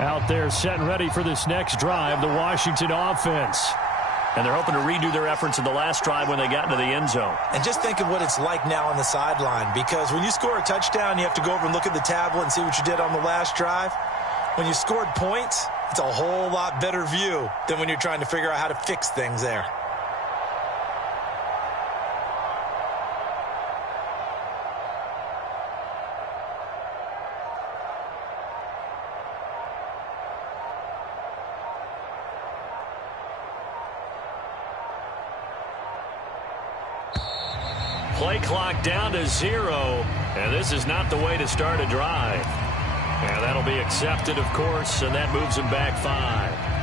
Out there set and ready for this next drive, the Washington offense. And they're hoping to redo their efforts in the last drive when they got into the end zone. And just think of what it's like now on the sideline, because when you score a touchdown, you have to go over and look at the tablet and see what you did on the last drive. When you scored points, it's a whole lot better view than when you're trying to figure out how to fix things there. Play clock down to 0, and this is not the way to start a drive. And that'll be accepted, of course, and that moves him back 5.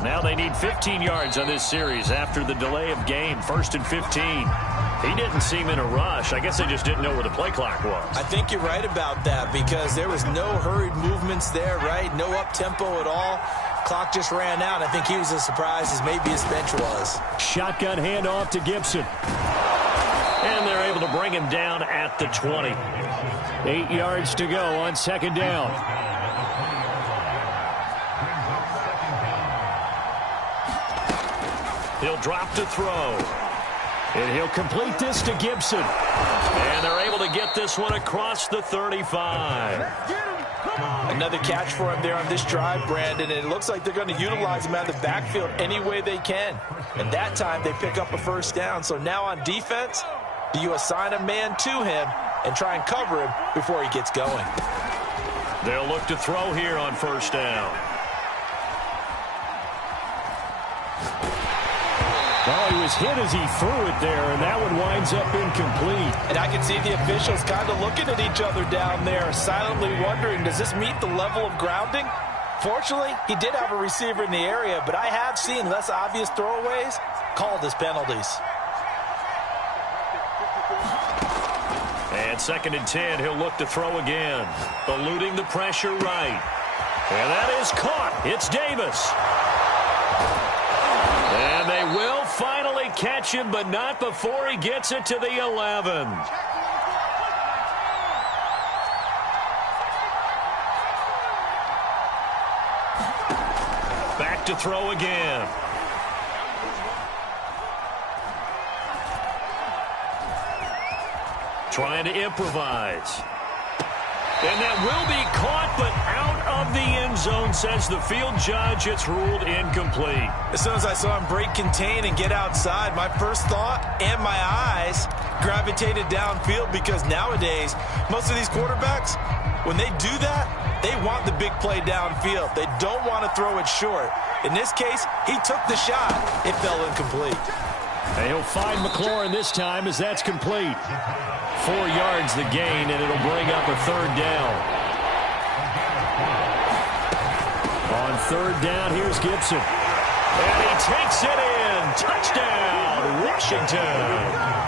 Now they need 15 yards on this series after the delay of game. 1st and 15. He didn't seem in a rush. I guess they just didn't know where the play clock was. I think you're right about that, because there was no hurried movements there, right? No up-tempo at all. Clock just ran out. I think he was as surprised as maybe his bench was. Shotgun handoff to Gibson. And they're able to bring him down at the 20. 8 yards to go on 2nd down. He'll drop to throw. And he'll complete this to Gibson. And they're able to get this one across the 35. Another catch for him there on this drive, Brandon, and it looks like they're going to utilize him out of the backfield any way they can. And that time they pick up a 1st down. So now on defense, do you assign a man to him and try and cover him before he gets going? They'll look to throw here on 1st down. Well, he was hit as he threw it there, and that one winds up incomplete. And I can see the officials kind of looking at each other down there, silently wondering, does this meet the level of grounding? Fortunately, he did have a receiver in the area, but I have seen less obvious throwaways called as penalties. And 2nd and 10, he'll look to throw again. Eluding the pressure right. And that is caught. It's Davis. And they will finally catch him, but not before he gets it to the 11. Back to throw again. Trying to improvise. And that will be caught, but out of the end zone, says the field judge. It's ruled incomplete. As soon as I saw him break contain and get outside, my first thought and my eyes gravitated downfield, because nowadays, most of these quarterbacks, when they do that, they want the big play downfield. They don't want to throw it short. In this case, he took the shot. It fell incomplete. And he'll find McLaurin this time as that's complete. 4 yards the gain, and it'll bring up a 3rd down. On 3rd down, here's Gibson. And he takes it in. Touchdown, Washington.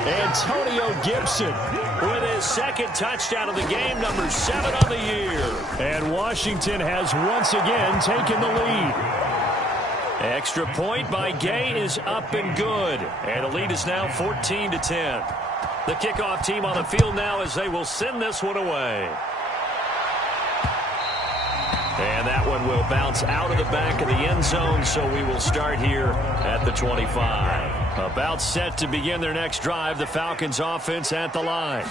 Antonio Gibson with his second touchdown of the game, number 7 on the year. And Washington has once again taken the lead. Extra point by Gay is up and good. And the lead is now 14-10. The kickoff team on the field now as they will send this one away. And that one will bounce out of the back of the end zone, so we will start here at the 25. About set to begin their next drive, the Falcons offense at the line.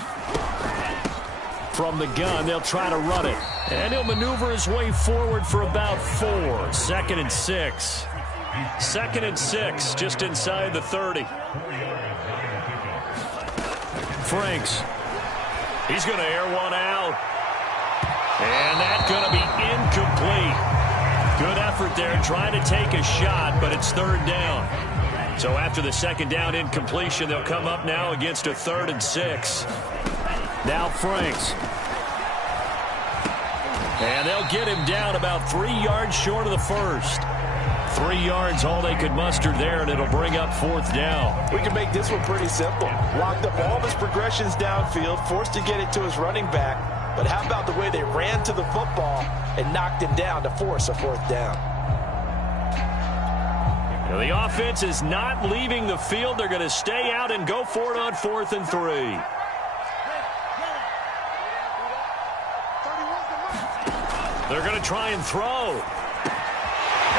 From the gun, they'll try to run it. And he'll maneuver his way forward for about 4. 2nd and 6. 2nd and 6, just inside the 30. Franks. He's going to air one out. And that's going to be incomplete. Good effort there trying to take a shot, but it's 3rd down. So after the 2nd down incompletion, they'll come up now against a 3rd and 6. Now Franks. And they'll get him down about 3 yards short of the first. 3 yards, all they could muster there, and it'll bring up 4th down. We can make this one pretty simple. Locked up all of his progressions downfield, forced to get it to his running back. But how about the way they ran to the football and knocked him down to force a 4th down? Now the offense is not leaving the field. They're going to stay out and go for it on 4th and 3. They're going to try and throw.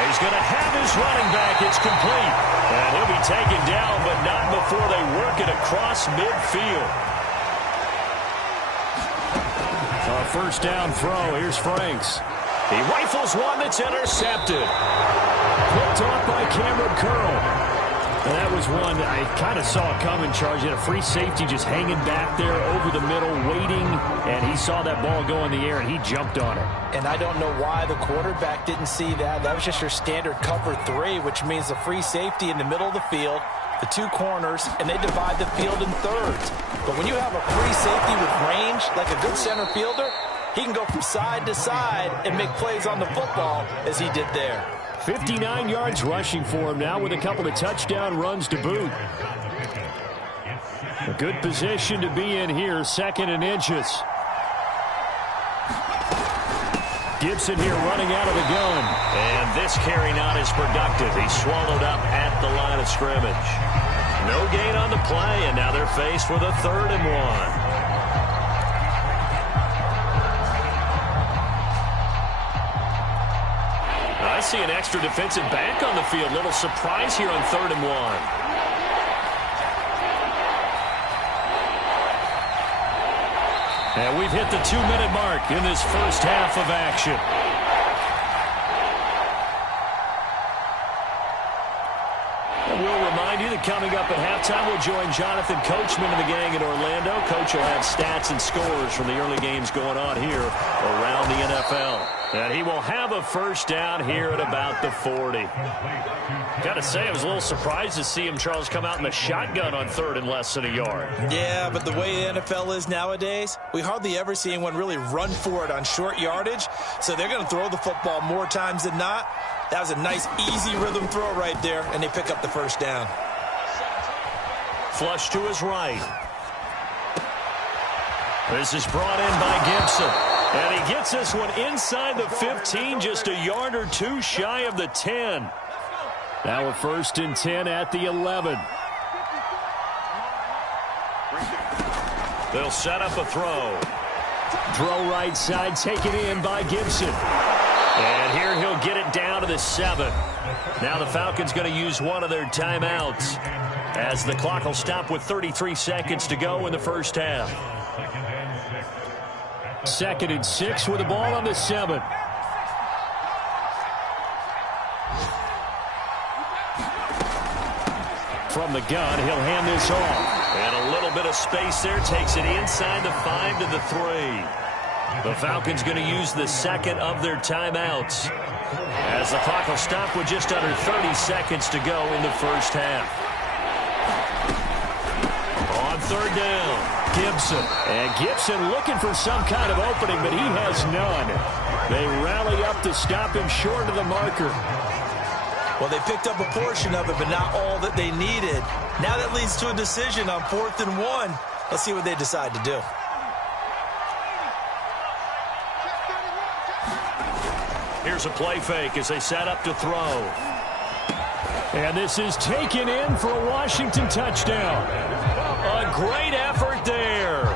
He's going to have his running back. It's complete. And he'll be taken down, but not before they work it across midfield. A 1st down throw. Here's Franks. He rifles one that's intercepted. Picked off by Cameron Curl. And that was one I kind of saw coming, charging a free safety just hanging back there over the middle, waiting, and he saw that ball go in the air, and he jumped on it. And I don't know why the quarterback didn't see that. That was just your standard cover 3, which means the free safety in the middle of the field, the 2 corners, and they divide the field in thirds. But when you have a free safety with range, like a good center fielder, he can go from side to side and make plays on the football as he did there. 59 yards rushing for him now with a couple of touchdown runs to boot. A good position to be in here, 2nd and inches. Gibson here running out of the gun. And this carry not as productive. He's swallowed up at the line of scrimmage. No gain on the play, and now they're faced with a 3rd and 1. I see an extra defensive back on the field. Little surprise here on 3rd and 1. And we've hit the 2-minute mark in this first half of action. And we'll remind you that coming up at halftime, we'll join Jonathan Coachman and the gang in Orlando. Coach will have stats and scores from the early games going on here around the NFL. And he will have a 1st down here at about the 40. Got to say, I was a little surprised to see him, Charles, come out in the shotgun on 3rd and less than a yard. Yeah, but the way the NFL is nowadays, we hardly ever see anyone really run for it on short yardage. So they're going to throw the football more times than not. That was a nice, easy rhythm throw right there, and they pick up the 1st down. Flush to his right. This is brought in by Gibson. And he gets this one inside the 15, just a yard or 2 shy of the 10. Now a 1st and 10 at the 11. They'll set up a throw. Throw right side, taken in by Gibson. And here he'll get it down to the 7. Now the Falcons going to use one of their timeouts as the clock will stop with 33 seconds to go in the first half. 2nd and 6 with the ball on the 7. From the gun, he'll hand this off. And a little bit of space there, takes it inside the 5 to the 3. The Falcons going to use the 2nd of their timeouts as the clock will stop with just under 30 seconds to go in the first half. On 3rd down, Gibson. And Gibson looking for some kind of opening, but he has none. They rally up to stop him short of the marker. Well, they picked up a portion of it, but not all that they needed. Now that leads to a decision on 4th and 1. Let's see what they decide to do. Here's a play fake as they set up to throw. And this is taken in for a Washington touchdown. A great effort there.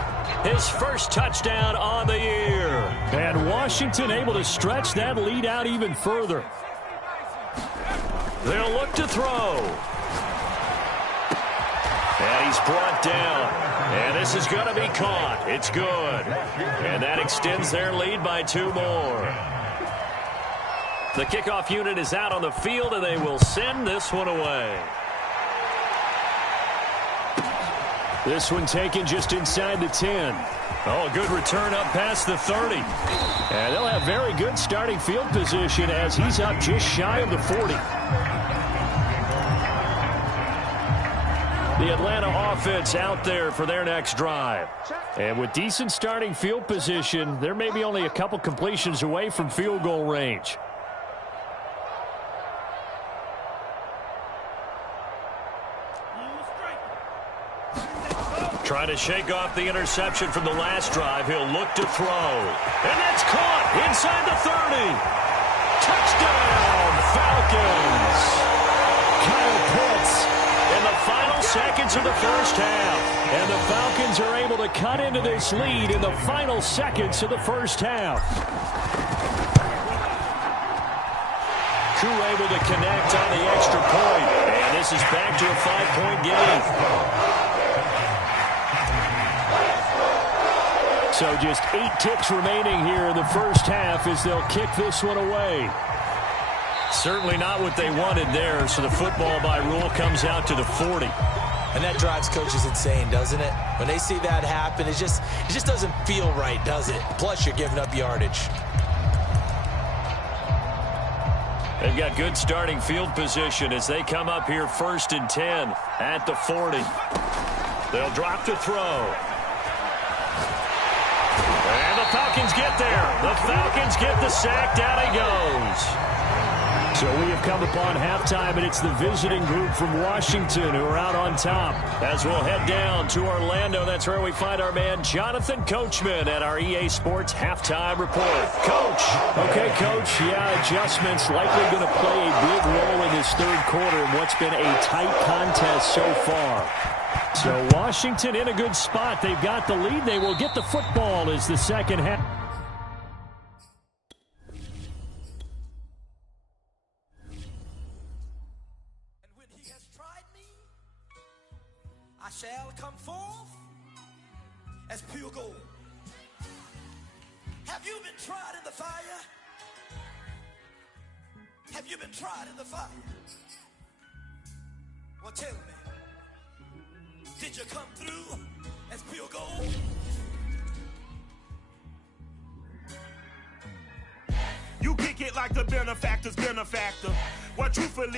His first touchdown on the year. And Washington able to stretch that lead out even further. They'll look to throw. And he's brought down. And this is going to be caught. It's good. And that extends their lead by 2 more. The kickoff unit is out on the field, and they will send this one away. This one taken just inside the 10. Oh, a good return up past the 30. And they'll have very good starting field position as he's up just shy of the 40. The Atlanta offense out there for their next drive. And with decent starting field position, they're maybe only a couple completions away from field goal range. Trying to shake off the interception from the last drive. He'll look to throw. And that's caught inside the 30. Touchdown, Falcons. Kyle Pitts in the final seconds of the first half. And the Falcons are able to cut into this lead in the final seconds of the first half. Koo able to connect on the extra point. And this is back to a 5-point game. So just 8 ticks remaining here in the first half as they'll kick this one away. Certainly not what they wanted there, so the football by rule comes out to the 40. And that drives coaches insane, doesn't it? When they see that happen, it just doesn't feel right, does it? Plus, you're giving up yardage. They've got good starting field position as they come up here 1st and 10 at the 40. They'll drop to throw. And the Falcons get there. The Falcons get the sack. Down he goes. So we have come upon halftime, and it's the visiting group from Washington who are out on top. As we'll head down to Orlando, that's where we find our man Jonathan Coachman at our EA Sports Halftime Report. Coach. Okay, Coach. Yeah, adjustments likely going to play a big role in this 3rd quarter in what's been a tight contest so far. So Washington in a good spot. They've got the lead. They will get the football as the second half. And when he has tried me, I shall come forth as pure gold. Have you been tried in the fire? Have you been tried in the fire? Well, tell me. Did you come through as pure gold? You kick it like the benefactor's benefactor. What truthfully